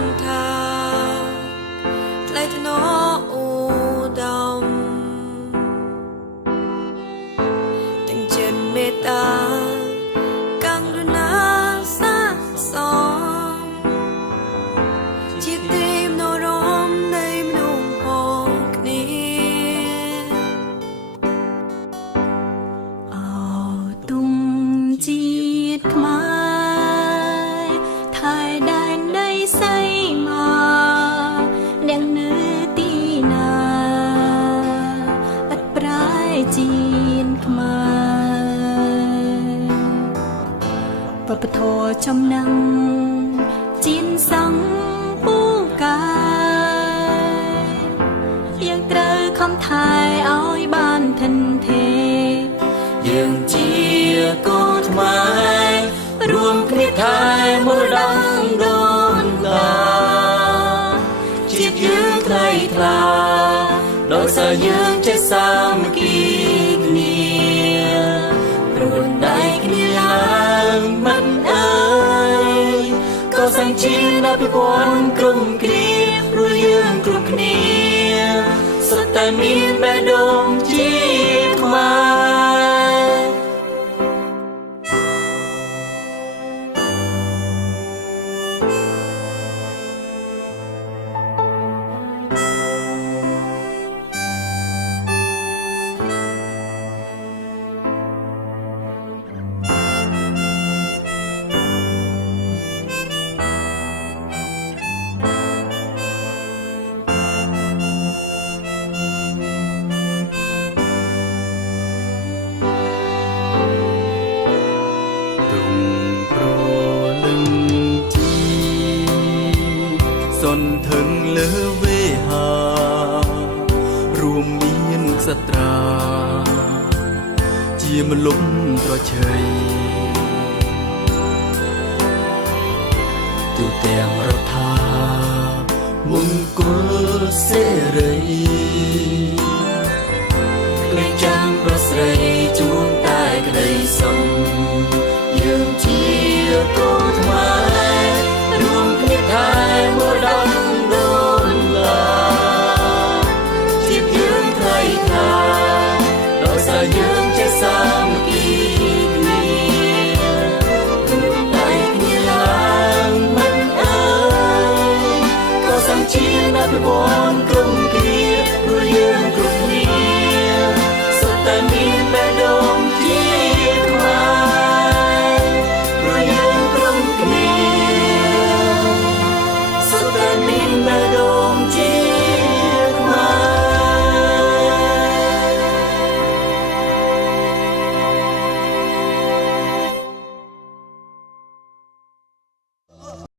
នថាថ្លៃថ្នូរឧត្តមទាំងចិត្តមេត្តាករុណាសាសមជាទីមនោរមនៃមនុស្សផងគ្នាអោទុំជាតិខ្មែរថៃដែនដីសៃមកអ្នកនៅទីណាឥតប្រែជាតិខ្មែរបបធរចំណងជាតិសង្ឃពូកាយើងត្រូវខំថែឲ្យបានធិនទេយើងជាកូនខ្មែររួមគ្នាថែមរតកដូនតាជាតិយើងថ្លៃថ្លាដោយសារយើងចេះសាមគ្គីគ្នាព្រួតដៃគ្នាឡើងមិនអើយក៏សាំងជាតិអភិវឌ្ឍក្រុមគ្រាព្រោះយើងគ្រប់គ្នាសុទ្ធតែមានបេះដូងជាខ្មែរសន្ធឹងលើវេហារួមមានក្សត្រាជាមលុបត្រឆៃទូទាំងរដ្ឋាមង្គលសេរីក្លែងចាំប្រស្រីជួនតែក្តីសុំយើងជាកូនខ្មែរ